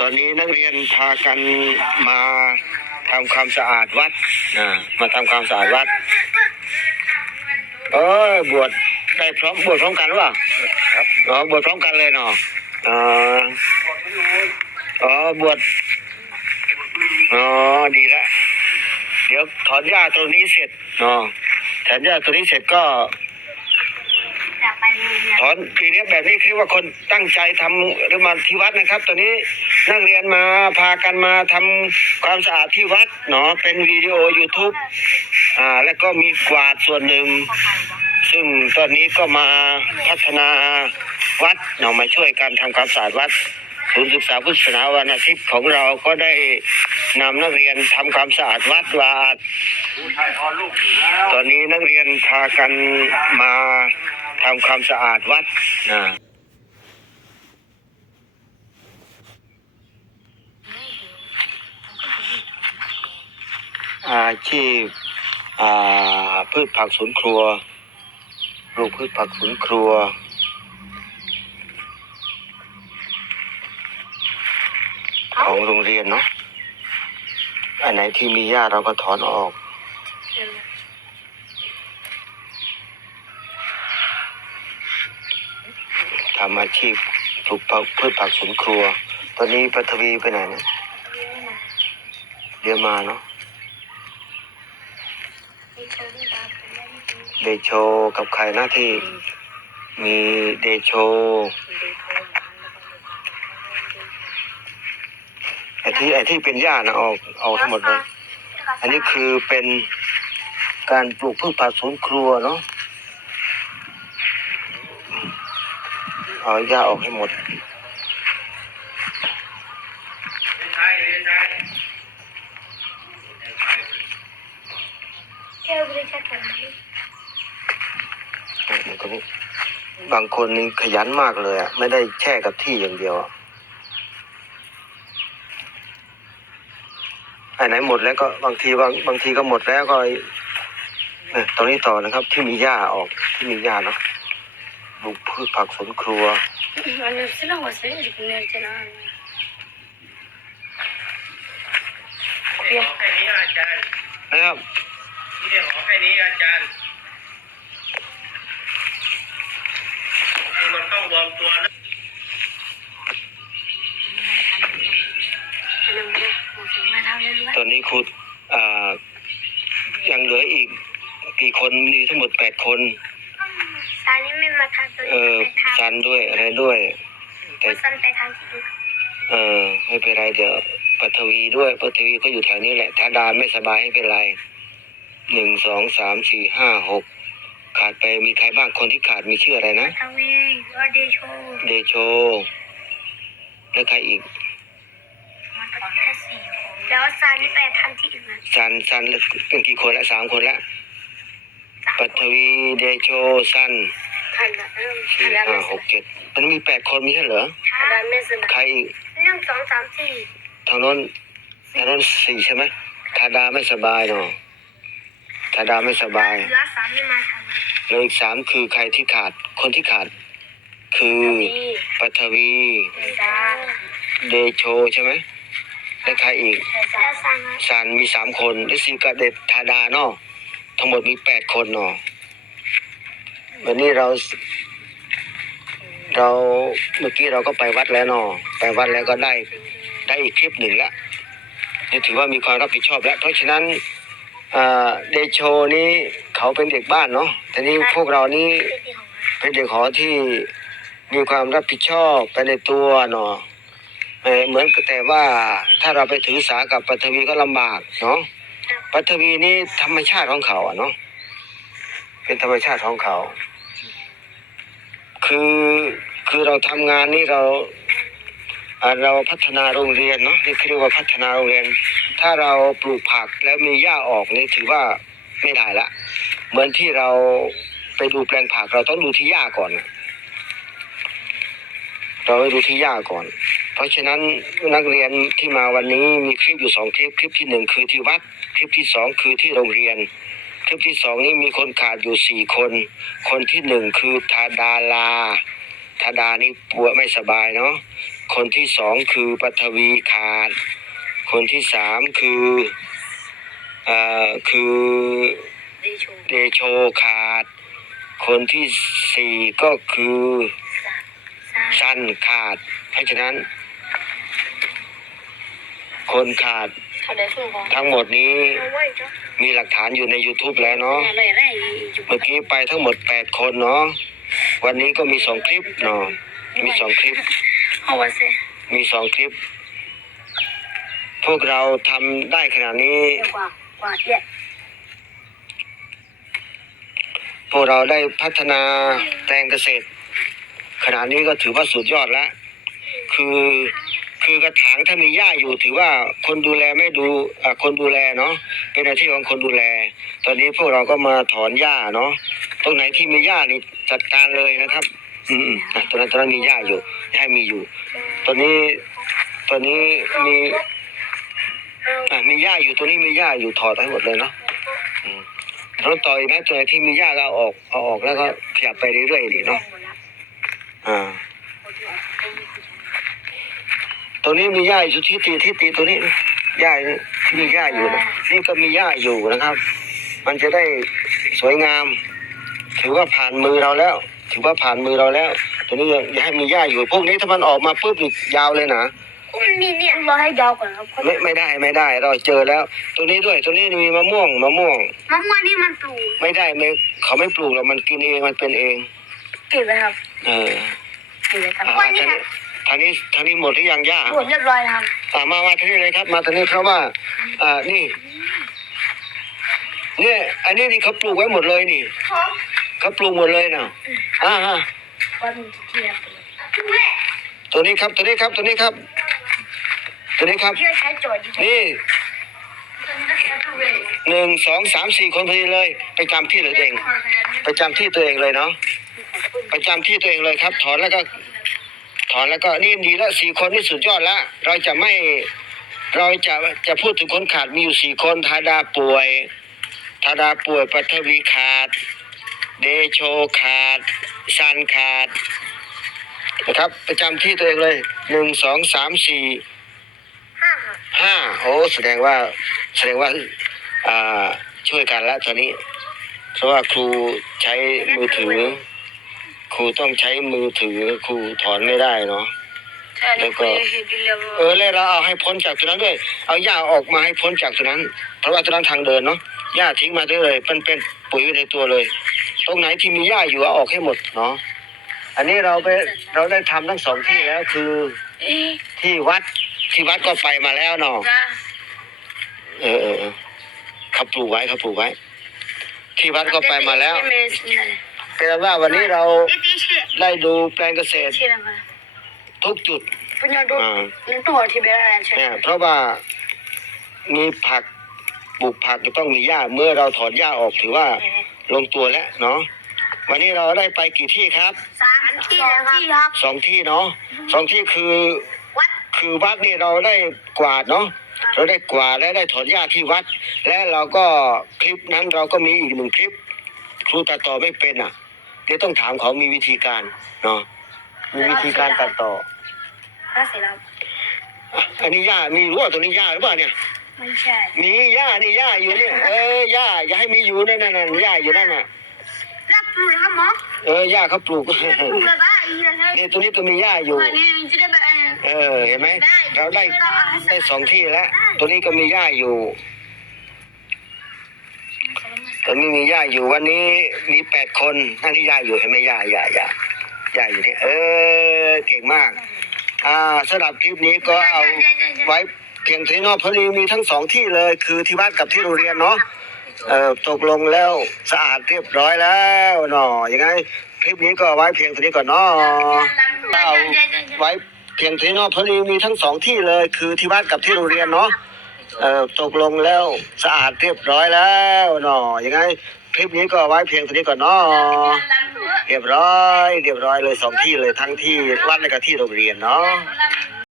ตอนนี้นักเรียนพากันมาทำความสะอาดวัดอ่ามาทำความสะอาดวัด เออบวชได้พร้อมบวชพร้อมกันหรือเปล่าครับอ๋อบวชพร้อมกันเลยเนาะอ๋ออ๋อบวชอ๋อดีละเดี๋ยวถอนหญ้าตรงนี้เสร็จเนาะถอนหญ้าตรงนี้เสร็จก็จะ ถอนปีนี้แบบนี้คือว่าคนตั้งใจทำหรือมาที่วัดนะครับ ตอนนี้นักเรียนมาพากันมาทำความสะอาดที่วัดเนาะเป็นวิดีโอ YouTube อ่าแล้วก็มีกวาดส่วนหนึ่ง ซึ่งตอนนี้ก็มาพัฒนาวัดเนาะมาช่วยกันทำความสะอาดวัดศูนย์ศึกษาพุทธศาสนาวันอาทิตย์ของเราก็ได้นำนักเรียนทำความสะอาดวัดวาดตอนนี้นักเรียนพากันมา ทำความสะอาดวัดนะอาชีพอ่าพืชผักสวนครัวปลูกพืชผักสวนครัว ของโรงเรียนเนาะอันไหนที่มีหญ้าเราก็ถอนออก ทำอาชีพปลูกผักพืชผักสวนครัว ตอนนี้ปัทวีไปไหนเนี่ยเดี๋ยวมาเนาะเดโชกับใครหน้าที่มีเดโชไอ้ที่ไอ้ที่เป็นหญ้านะออกเอาทั้งหมดเลย อันนี้คือเป็นการปลูกพืชผักสวนครัวเนาะ เอาหญ้าออกให้หมดแก้วบริจาคกันไหมอะเดี๋ยวตรงนี้บางคนนี่ขยันมากเลยอะ ไม่ได้แช่กับที่อย่างเดียวอะอันไหนหมดแล้วก็บางทีบางบางทีก็หมดแล้วก็ไอ้เนี่ยตรงนี้ต่อนะครับ ที่มีหญ้าออกที่มีหญ้าเนาะป ลูกพืชผักสวนครัวอันนี้สิลังว่าสิริกุเนจนะขอแค่นี้อาจารย์นะครับที่เนี่ยขอแค่นี้อาจารย์คือมันต้องรวมตัวนะอันนั้นไม่ได้มาทำเลยด้วยตอนนี้ครูอ่ายังเหลืออีกกี่คนมีทั้งหมดแปดคน ซานี่ไม่มาทำตัว เอนี้อไปทำซันด้วยอะไรด้วยแต่ซันไปทางที่อื่นเออไม่เป็นไรเดี๋ยวปัทวีด้วยปัทวีก็อยู่แถวนี้แหละถ้าดาไม่สบายไม่เป็นไรหนึ่งสองสามสี่ห้าหกขาดไปมีใครบ้างคนที่ขาดมีชื่ออะไรนะทวีว่าเดโชเดโชแล้วใครอีกมาตอนแค่สี่คนแล้วซานี่ไปทำที่อื่นนะซันซันเป็นกี่คนละสามคนละปัทวีเดโชซัน ทันละเริ่มสี่ห้าหกเจ็ดมันมีแปดคนมีใช่เหรอทันละไม่สบายใครอีกหนึ่งสองสามสี่ทางโน้นทางโน้นสี่ใช่ไหมธาดาไม่สบายเนาะธาดาไม่สบายเหลือสามไม่มาทำแล้วอีกสามคือใครที่ขาดคนที่ขาด คือปัทวีเดซ่าเดโชใช่ไหมแล้วใครอีกแล้วซันซันมีสามคนและซีกาเดตธาดาเนาะทั้งหมดมีแปดคนเนาะ วันนี้เรา เราเมื่อกี้เราก็ไปวัดแล้วเนาะไปวัดแล้วก็ได้ ได้อีกคลิปหนึ่งละนี่ถือว่ามีความรับผิดชอบแล้ว เพราะฉะนั้นอ่าเดโชนี้เขาเป็นเด็กบ้านเนาะแต่นี้พวกเรานี่เป็นเด็กหอที่มีความรับผิดชอบไปในตัวเนาะเอ่อเหมือนกับแต่ว่าถ้าเราไปถือสากับปัทวีก็ลำบากเนาะปัทวีนี่ธรรมชาติของเขาอะเนาะเป็นธรรมชาติของเขา คือคือเราทำงานนี่เราเราพัฒนาโรงเรียนเนาะนี่เรียกว่าพัฒนาโรงเรียน ถ้าเราปลูกผักแล้วมีหญ้าออกนี่ถือว่าไม่ได้ละ เหมือนที่เราไปดูแปลงผักเราต้องดูที่หญ้าก่อน เราไปดูที่หญ้าก่อน เพราะฉะนั้นนักเรียนที่มาวันนี้มีคลิปอยู่สองคลิปคลิปที่หนึ่งคือที่วัดคลิปที่สองคือที่โรงเรียน คลิปที่สองนี้มีคนขาดอยู่สี่คน คนที่หนึ่งคือธาดาลาธาดานี่ป่วยไม่สบายเนาะคนที่สองคือปัทวีขาด คนที่สามคือเอ่อคือดีชูเดโชขาด คนที่สี่ก็คือสามซันขาด เพราะฉะนั้น คนขาดเขาได้สู้ของทั้งหมดนี้เอาไว้จ้ะ มีหลักฐานอยู่ใน YouTube แล้วเนาะแม่เลยได้อยู่เมื่อกี้ไปทั้งหมดแปดคนเนาะ วันนี้ก็มีสองคลิปเนาะ มีสองคลิปเอาไว้สิมีสองคลิป พวกเราทำได้ขนาดนี้เดี๋ยวกว่ากว่าเยอะพวกเราได้พัฒนาแปลงเกษตร ขนาดนี้ก็ถือว่าสุดยอดแล้ว คือ คือกระถางถ้ามีหญ้าอยู่ถือว่าคนดูแลไม่ดูคนดูแลเนาะเป็นหน้าที่ของคนดูแล ตอนนี้พวกเราก็มาถอนหญ้าเนาะตรงไหนที่มีหญ้านี่จัดการเลยนะครับ อืมๆอะตรงนั้นตรงนั้นมีหญ้าอยู่ให้มีอยู่ ตอนนี้ตอนนี้มีอะมีหญ้าอยู่ตัวนี้มีหญ้าอยู่ถอดให้หมดเลยเนาะแล้วต่ออีกนะตัวไหนที่มีหญ้าเอาออกเอาออกแล้วก็ขยับไปเรื่อยๆดิเนาะอ่า ตัวนี้มีหญ้าอยู่ที่ตีที่ตีตัวนี้นะหญ้านี่ที่มีหญ้าอยู่นะนี่ก็มีหญ้าอยู่นะครับ มันจะได้สวยงาม ถือว่าผ่านมือเราแล้ว ถือว่าผ่านมือเราแล้วตัวนี้อย่าให้มีหญ้าอยู่ พวกนี้ถ้ามันออกมาปุ๊บนี่ยาวเลยนะคุณมีเนี่ยรอให้ยาวก่อนครับไม่ไม่ได้ไม่ได้เราเจอแล้วตัวนี้ด้วยตัวนี้มีมะม่วงมะม่วงมะม่วงนี่มันปลูกไม่ได้ไม่เขาไม่ปลูกหรอกมันกินเองมันเป็นเองเก็บไว้ครับ เออเก็บไว้ครับอ่าวันนี้ทางนี้ทางนี้ทางนี้หมดหรือยังหญ้าตรวจเรียบร้อยครับอ่ามามาทางนี้เลยครับ มาทางนี้เพราะว่า อ่านี่ เนี่ย อันนี้นี่เขาปลูกไว้หมดเลยนี่เขาปลูกหมดเลยนะอ่าฮะวันนี้ที่ครับตัวนี้ครับ ตัวนี้ครับ ตัวนี้ครับ ตัวนี้ครับเพื่อใช้โจทย์นี่หนึ่งสองสามสี่คนพอดีเลย ไปจำที่เลยตัวเองไปจำที่ตัวเองเลยเนาะไปจำที่ตัวเองเลยครับ ถอนแล้วก็ ถอนแล้วก็นี่ดีแล้วสี่คนนี่สุดยอดแล้วเราจะไม่เราจะจะพูดถึงคนขาดมีอยู่สี่คนธาดาป่วยธาดาป่วยปัทวีขาด เดโชขาดซันขาดนะครับ ประจำที่ตัวเองเลยหนึ่งสองสามสี่ห้าครับห้าโอ้แสดงว่าแสดงว่าอ่าช่วยกันแล้วตอนนี้ เพราะว่าครูใช้มือถือ ครูต้องใช้มือถือครูถอนไม่ได้เนาะใช่แล้วก็เห็นเรียบร้เออยอแล้วเราเอาให้พ้นจากตัวนั้นด้วย เอาหญ้าออกมาให้พ้นจากตัวนั้น เพราะว่าตัวนั้นทางเดินเนาะหญ้าทิ้งมาได้เลยมันเป็นปุ๋ยอยู่ในตัวเลย ตรงไหนที่มีหญ้าอยู่เอาออกให้หมดเนาะอันนี้เราไปเราได้ทำทั้งสองที่แล้วคือเอ๊ะที่วัดที่วัดก็ไปมาแล้วเนาะจ้าเออเออเออเขาปลูกไว้เขาปลูกไว้ ที่วัดก็ไปมาแล้ว เป็นว่าวันนี้เรา Itu sih, ได้ดูแปลงเกษตร sih nama. ทุกจุด Punya dua, อ่า itu harus diberan เนี่ย sih. เพราะว่ามีผักปลูกผักก็ต้องมีหญ้าเมื่อเราถอนหญ้าออกถือว่าลงตัวแล้วเนาะวันนี้เราได้ไปกี่ที่ครับ Satu ที่ครับสองที่เนาะสองที่คือวัดคือวัดนี่เราได้กวาดเนาะเราได้กวาดและได้ถอนหญ้าที่วัด และเราก็คลิปนั้นเราก็มีอีกหนึ่งคลิปครูตัดต่อไม่เป็นอะ เดี๋ยวต้องถามเขามีวิธีการเนาะมีวิธีการตัดต่อห้าสิบแล้วอะอันนี้หญ้ามีรู้ว่าตัวนี้หญ้าหรือเปล่าเนี่ยไม่ใช่มีหญ้านี่หญ้าอยู่เนี่ยเออหญ้าอย่าให้มีอยู่นั่นน่ะนั่นหญ้าอยู่นั่นน่ะรับปลูกครับหมอเออหญ้าเขาปลูก ปลูกเลยบ้าอีกแล้วใช่นี่ตัวนี้ตัวมีหญ้าอยู่วันนี้จะได้แบบ เออเห็นไหมเราได้ได้สองที่แล้วตัวนี้ก็มีหญ้าอยู่ ตัวนี้มีหญ้าอยู่วันนี้มีแปดคนนั่นที่หญ้าอยู่เห็นไหมหญ้าหญ้าหญ้าหญ้าอยู่นี่เออเก่งมาก อ่าสำหรับคลิปนี้ก็เอาไว้เพียงเท่านี้นพอดีมีทั้งสองที่เลย คือที่วัดกับที่โรงเรียนเนาะเออตกลงแล้วสะอาดเรียบร้อยแล้วเนาะยังไงคลิปนี้ก็ไว้เพียงเท่านี้ก่อนเนาะเอาไว้เพียงเท่านี้นพอดีมีทั้งสองที่เลย คือที่วัดกับที่โรงเรียนเนาะ เออตกลงแล้วสะอาดเรียบร้อยแล้วเนาะยังไงคลิปนี้ก็ไว้เพียงเท่านี้ก่อนเนาะเรียบร้อย เรียบร้อยเลยสองที่เลยทั้งที่วัดและก็ที่โรงเรียนเนาะ